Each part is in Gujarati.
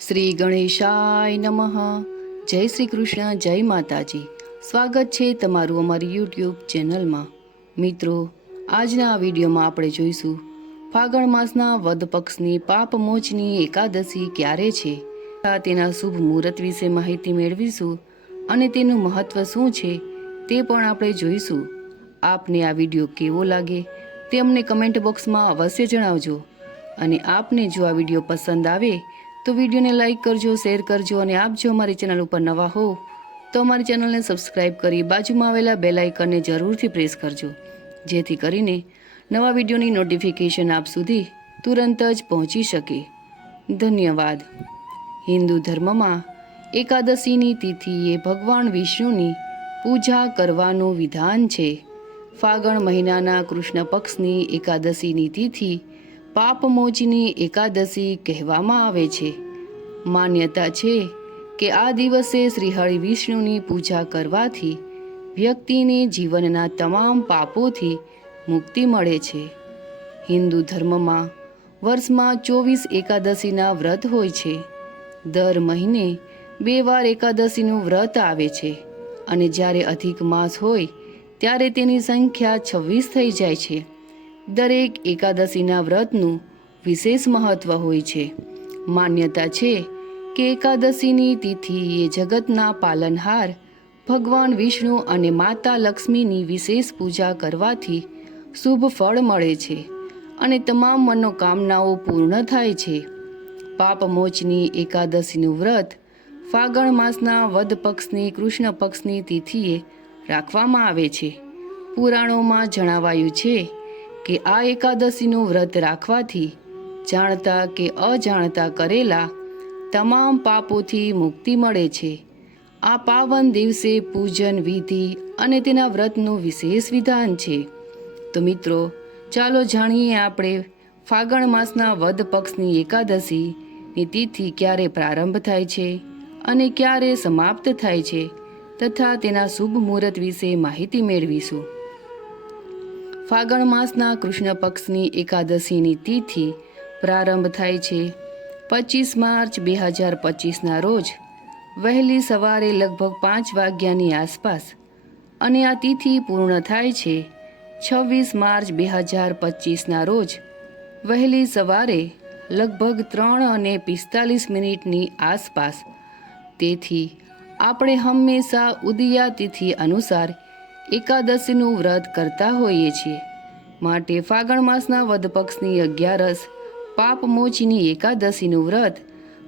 શ્રી ગણેશાય નમઃ. જય શ્રી કૃષ્ણ, જય માતાજી. સ્વાગત છે તમારું અમારી યુટ્યુબ ચેનલમાં. મિત્રો, આજના આ વિડીયોમાં આપણે જોઈશું, ફાગણ માસના વદ પક્ષની પાપમોચની એકાદશી ક્યારે છે? તેના શુભ મુહૂર્ત વિશે માહિતી મેળવીશું અને તેનું મહત્વ શું છે તે પણ આપણે જોઈશું. આપને આ વીડિયો કેવો લાગે તે અમને કમેન્ટ બોક્સમાં અવશ્ય જણાવજો. અને આપને જો આ વીડિયો પસંદ આવે તો વિડીયોને લાઇક કરજો, શેર કરજો અને આપ જો અમારી ચેનલ ઉપર નવા હો, તો અમારી ચેનલને સબસ્ક્રાઇબ કરી બાજુમાં આવેલા બેલ આઇકનને જરૂરથી પ્રેસ કરજો. જેથી કરીને નવા વિડીયોની નોટિફિકેશન આપ સુધી તુરંત જ પહોંચી શકે. ધન્યવાદ. હિન્દુ ધર્મમાં એકાદશીની તિથિએ ભગવાન વિષ્ણુની પૂજા કરવાનું વિધાન છે. ફાગણ મહિનાના કૃષ્ણ પક્ષની એકાદશીની તિથિ પાપમોચની એકાદશી કહેવામાં આવે છે. માન્યતા છે કે આ દિવસે શ્રીહરિ વિષ્ણુની પૂજા કરવાથી વ્યક્તિને જીવનના તમામ પાપોથી મુક્તિ મળે છે. હિન્દુ ધર્મમાં વર્ષમાં ચોવીસ એકાદશીના વ્રત હોય છે. દર મહિને બે વાર એકાદશીનું વ્રત આવે છે અને જ્યારે અધિક માસ હોય ત્યારે તેની સંખ્યા છવ્વીસ થઈ જાય છે. દરેક એકાદશીના વ્રતનું વિશેષ મહત્વ હોય છે. માન્યતા છે કે એકાદશીની તિથિ એ જગતના પાલનહાર. ભગવાન વિષ્ણુ અને માતા લક્ષ્મીની વિશેષ પૂજા કરવાથી શુભ ફળ મળે છે અને તમામ મનોકામનાઓ પૂર્ણ થાય છે. પાપમોચની એકાદશીનું વ્રત ફાગણ માસના વદ પક્ષની કૃષ્ણ પક્ષની તિથિએ રાખવામાં આવે છે. પુરાણોમાં જણાવાયું છે કે આ એકાદશીનું વ્રત રાખવાથી જાણતા કે અજાણતા કરેલા તમામ પાપોથી મુક્તિ મળે છે. આ પાવન દિવસે પૂજન વિધિ અને તેના વ્રતનું વિશેષ વિધાન છે. તો મિત્રો, ચાલો જાણીએ આપણે ફાગણ માસના વદ પક્ષની એકાદશીની તિથિ ક્યારે પ્રારંભ થાય છે અને ક્યારે સમાપ્ત થાય છે તથા તેના શુભ મુહૂર્ત વિશે માહિતી મેળવીશું. ફાગણ માસના કૃષ્ણ પક્ષની એકાદશીની તિથિ પ્રારંભ થાય છે પચીસ માર્ચ બે હજાર પચીસના રોજ વહેલી સવારે લગભગ પાંચ વાગ્યાની આસપાસ અને આ તિથિ પૂર્ણ થાય છે, છવ્વીસ માર્ચ બે હજાર પચીસના રોજ વહેલી સવારે લગભગ ત્રણ અને પિસ્તાલીસ મિનિટની આસપાસ. તેથી આપણે હંમેશા ઉદયા તિથિ અનુસાર એકાદશીનું વ્રત કરતા હોઈએ છીએ. માટે ફાગણ માસના વધ પક્ષની અગિયારસ પાપમોચની એકાદશીનું વ્રત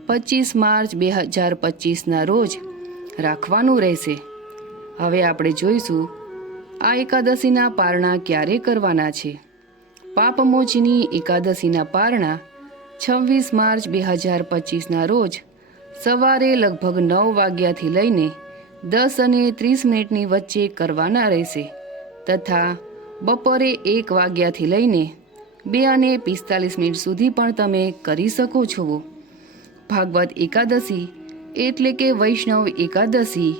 પચીસ માર્ચ બે હજાર પચીસના રોજ રાખવાનું રહેશે. હવે આપણે જોઈશું, આ એકાદશીના પારણા ક્યારે કરવાના છે? પાપમોચીની એકાદશીના પારણા છવ્વીસ માર્ચ બે હજાર પચીસના રોજ સવારે લગભગ નવ વાગ્યાથી લઈને દસ અને ત્રીસ મિનિટની વચ્ચે કરવાના રહેશે તથા બપોરે એક વાગ્યાથી લઈને બે અને પિસ્તાલીસ મિનિટ સુધી પણ તમે કરી શકો છો. ભાગવત એકાદશી એટલે કે વૈષ્ણવ એકાદશી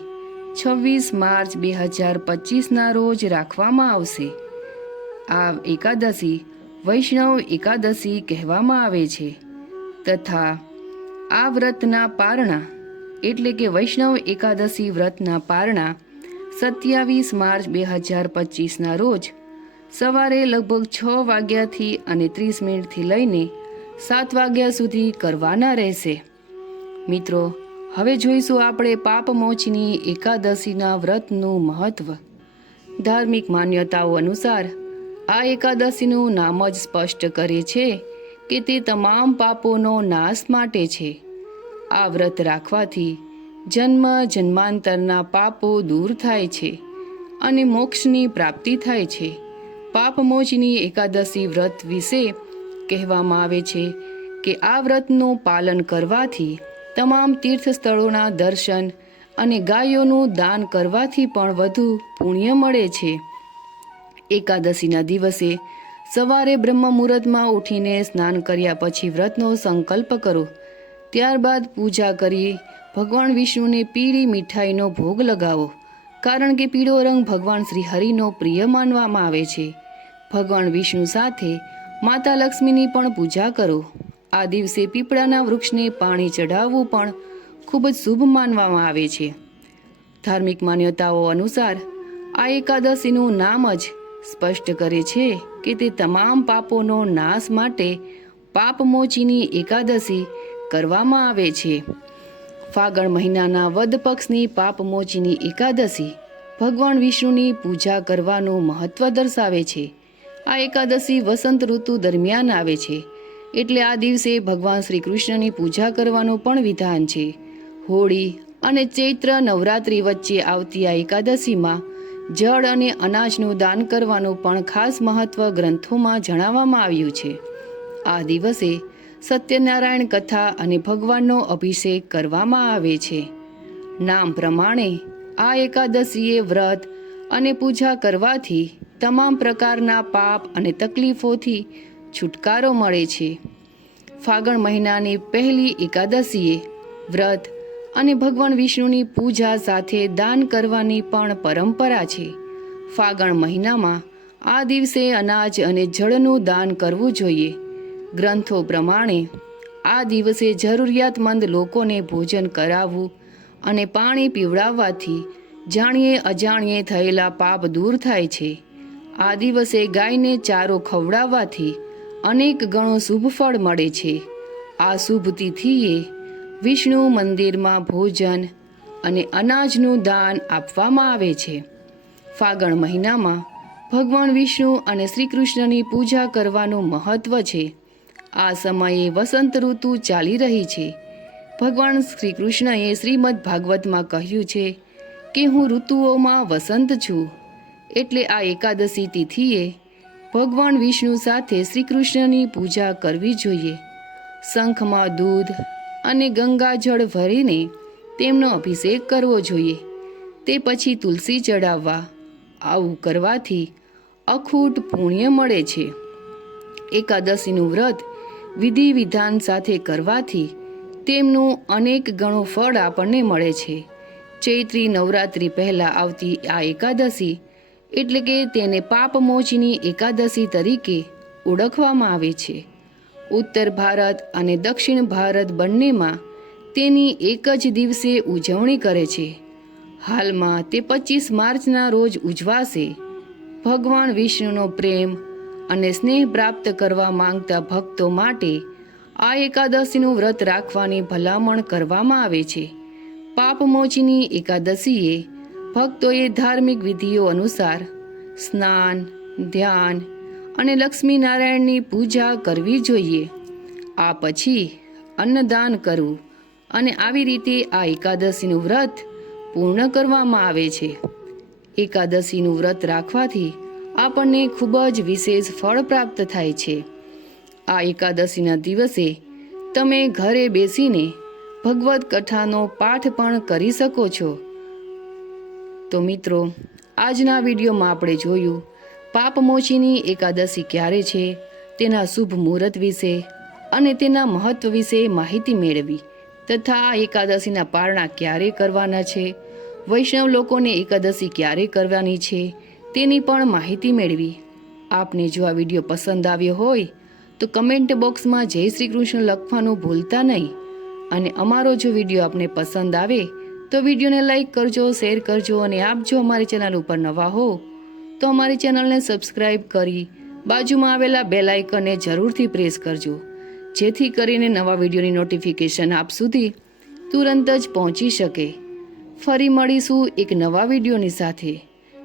છવ્વીસ માર્ચ બે હજાર પચીસના રોજ રાખવામાં આવશે. આ એકાદશી વૈષ્ણવ એકાદશી કહેવામાં આવે છે. તથા આ વ્રતના પારણા એટલે કે વૈષ્ણવ એકાદશી વ્રતના પારણા સત્યાવીસ માર્ચ બે હજાર પચીસના રોજ સવારે લગભગ છ વાગ્યાથી અને ત્રીસ મિનિટથી લઈને સાત વાગ્યા સુધી કરવાના રહેશે. મિત્રો, હવે જોઈશું આપણે પાપમોચની એકાદશીના વ્રતનું મહત્વ. ધાર્મિક માન્યતાઓ અનુસાર, આ એકાદશીનું નામ જ સ્પષ્ટ કરે છે કે તે તમામ પાપોનો નાશ માટે છે. આ વ્રત રાખવાથી જન્મ જન્માંતરના પાપો દૂર થાય છે અને મોક્ષની પ્રાપ્તિ થાય છે. પાપમોચની એકાદશી વ્રત વિશે કહેવામાં આવે છે કે આ વ્રતનું પાલન કરવાથી તમામ તીર્થ સ્થળોના દર્શન અને ગાયોનું દાન કરવાથી પણ વધુ પુણ્ય મળે છે. એકાદશીના દિવસે સવારે બ્રહ્મ મુહૂર્તમાં ઉઠીને સ્નાન કર્યા પછી વ્રતનો સંકલ્પ કરો. ત્યારબાદ પૂજા કરી ભગવાન વિષ્ણુને પીળી મીઠાઈનો ભોગ લગાવો. કારણ કે પીળો રંગ ભગવાન શ્રી હરિનો પ્રિય માનવામાં આવે છે. ભગવાન વિષ્ણુ સાથે માતા લક્ષ્મીની પણ પૂજા કરો. આ દિવસે પીપળાના વૃક્ષને પાણી ચઢાવવું પણ ખૂબ જ શુભ માનવામાં આવે છે. ધાર્મિક માન્યતાઓ અનુસાર આ એકાદશીનું નામ જ સ્પષ્ટ કરે છે કે તે તમામ પાપોનો નાશ માટે પાપમોચીની એકાદશી કરવામાં આવે છે. ફાગણ મહિનાના વદ પક્ષની પાપમોચીની એકાદશી ભગવાન વિષ્ણુની પૂજા કરવાનું મહત્વ દર્શાવે છે. આ એકાદશી વસંત ઋતુ દરમિયાન આવે છે. એટલે આ દિવસે ભગવાન શ્રી કૃષ્ણની પૂજા કરવાનું પણ વિધાન છે. હોળી અને ચૈત્ર નવરાત્રિ વચ્ચે આવતી આ એકાદશીમાં જળ અને અનાજનું દાન કરવાનું પણ ખાસ મહત્વ ગ્રંથોમાં જણાવવામાં આવ્યું છે. આ દિવસે સત્યનારાયણ કથા અને ભગવાનનો અભિષેક કરવામાં આવે છે. નામ પ્રમાણે આ એકાદશીએ વ્રત અને પૂજા કરવાથી તમામ પ્રકારના પાપ અને તકલીફોથી છુટકારો મળે છે. ફાગણ મહિનાની પહેલી એકાદશીએ વ્રત અને ભગવાન વિષ્ણુની પૂજા સાથે દાન કરવાની પણ પરંપરા છે. ફાગણ મહિનામાં આ દિવસે અનાજ અને જળનું દાન કરવું જોઈએ. ગ્રંથો પ્રમાણે આ દિવસે જરૂરિયાતમંદ લોકોને ભોજન કરાવવું અને પાણી પીવડાવવાથી જાણીએ અજાણીએ થયેલા પાપ દૂર થાય છે. આ દિવસે ગાયને ચારો ખવડાવવાથી અનેક ગણો શુભ ફળ મળે છે. આ શુભ તિથિએ વિષ્ણુ મંદિરમાં ભોજન અને અનાજનું દાન આપવામાં આવે છે. ફાગણ મહિનામાં ભગવાન વિષ્ણુ અને શ્રી કૃષ્ણની પૂજા કરવાનું મહત્વ છે. આ સમયે વસંત ઋતુ ચાલી રહી છે. ભગવાન શ્રી કૃષ્ણએ શ્રીમદ ભાગવતમાં કહ્યું છે કે હું ઋતુઓમાં વસંત છું. એટલે આ એકાદશી તિથિએ ભગવાન વિષ્ણુ સાથે શ્રી કૃષ્ણની પૂજા કરવી જોઈએ. શંખમાં દૂધ અને ગંગાજળ ભરીને તેમનો અભિષેક કરવો જોઈએ. તે પછી તુલસી ચડાવવા આવું કરવાથી અખૂટ પુણ્ય મળે છે. એકાદશીનું વ્રત વિધિ વિધાન સાથે કરવાથી તેમનું અનેક ગણો ફળ આપણને મળે છે. ચૈત્રી નવરાત્રિ પહેલાં આવતી આ એકાદશી એટલે કે તેને પાપમોચની એકાદશી તરીકે ઓળખવામાં આવે છે. ઉત્તર ભારત અને દક્ષિણ ભારત બંનેમાં તેની એક જ દિવસે ઉજવણી કરે છે. હાલમાં તે પચીસ માર્ચના રોજ ઉજવાશે. ભગવાન વિષ્ણુનો પ્રેમ અને સ્નેહ પ્રાપ્ત કરવા માંગતા ભક્તો માટે આ એકાદશીનું વ્રત રાખવાની ભલામણ કરવામાં આવે છે. પાપમોચીની એકાદશીએ ભક્તોએ ધાર્મિક વિધિઓ અનુસાર સ્નાન, ધ્યાન અને લક્ષ્મી નારાયણની પૂજા કરવી જોઈએ. આ પછી અન્નદાન કરવું અને આવી રીતે આ એકાદશીનું વ્રત પૂર્ણ કરવામાં આવે છે. એકાદશીનું વ્રત રાખવાથી આપણને ખૂબ જ વિશેષ ફળ પ્રાપ્ત થાય છે. આ એકાદશીના દિવસે તમે ઘરે બેસીને ભગવત કથાનો પાઠ પણ કરી શકો છો. તો મિત્રો, આજના વિડીયોમાં આપણે જોયું પાપમોચીની એકાદશી ક્યારે છે, તેના શુભ મુહૂર્ત વિશે અને તેના મહત્વ વિશે માહિતી મેળવી, તથા આ એકાદશીના પારણા ક્યારે કરવાના છે, વૈષ્ણવ લોકોને એકાદશી ક્યારે કરવાની છે તેની પણ માહિતી મેળવી. આપને જો આ વીડિયો પસંદ આવ્યો હોય, તો કમેન્ટ બોક્સમાં જય શ્રી કૃષ્ણ લખવાનું ભૂલતા નહીં. અને અમારો જો વીડિયો આપને પસંદ આવે, તો વિડીયોને લાઈક કરજો, શેર કરજો અને આપ જો અમારી ચેનલ ઉપર નવા હો, તો અમારી ચેનલને સબસ્ક્રાઇબ કરી બાજુમાં આવેલા બે આઇકનને જરૂરથી પ્રેસ કરજો. જેથી કરીને નવા વિડીયોની નોટિફિકેશન આપ સુધી તુરંત જ પહોંચી શકે. ફરી મળીશું એક નવા વિડીયોની સાથે.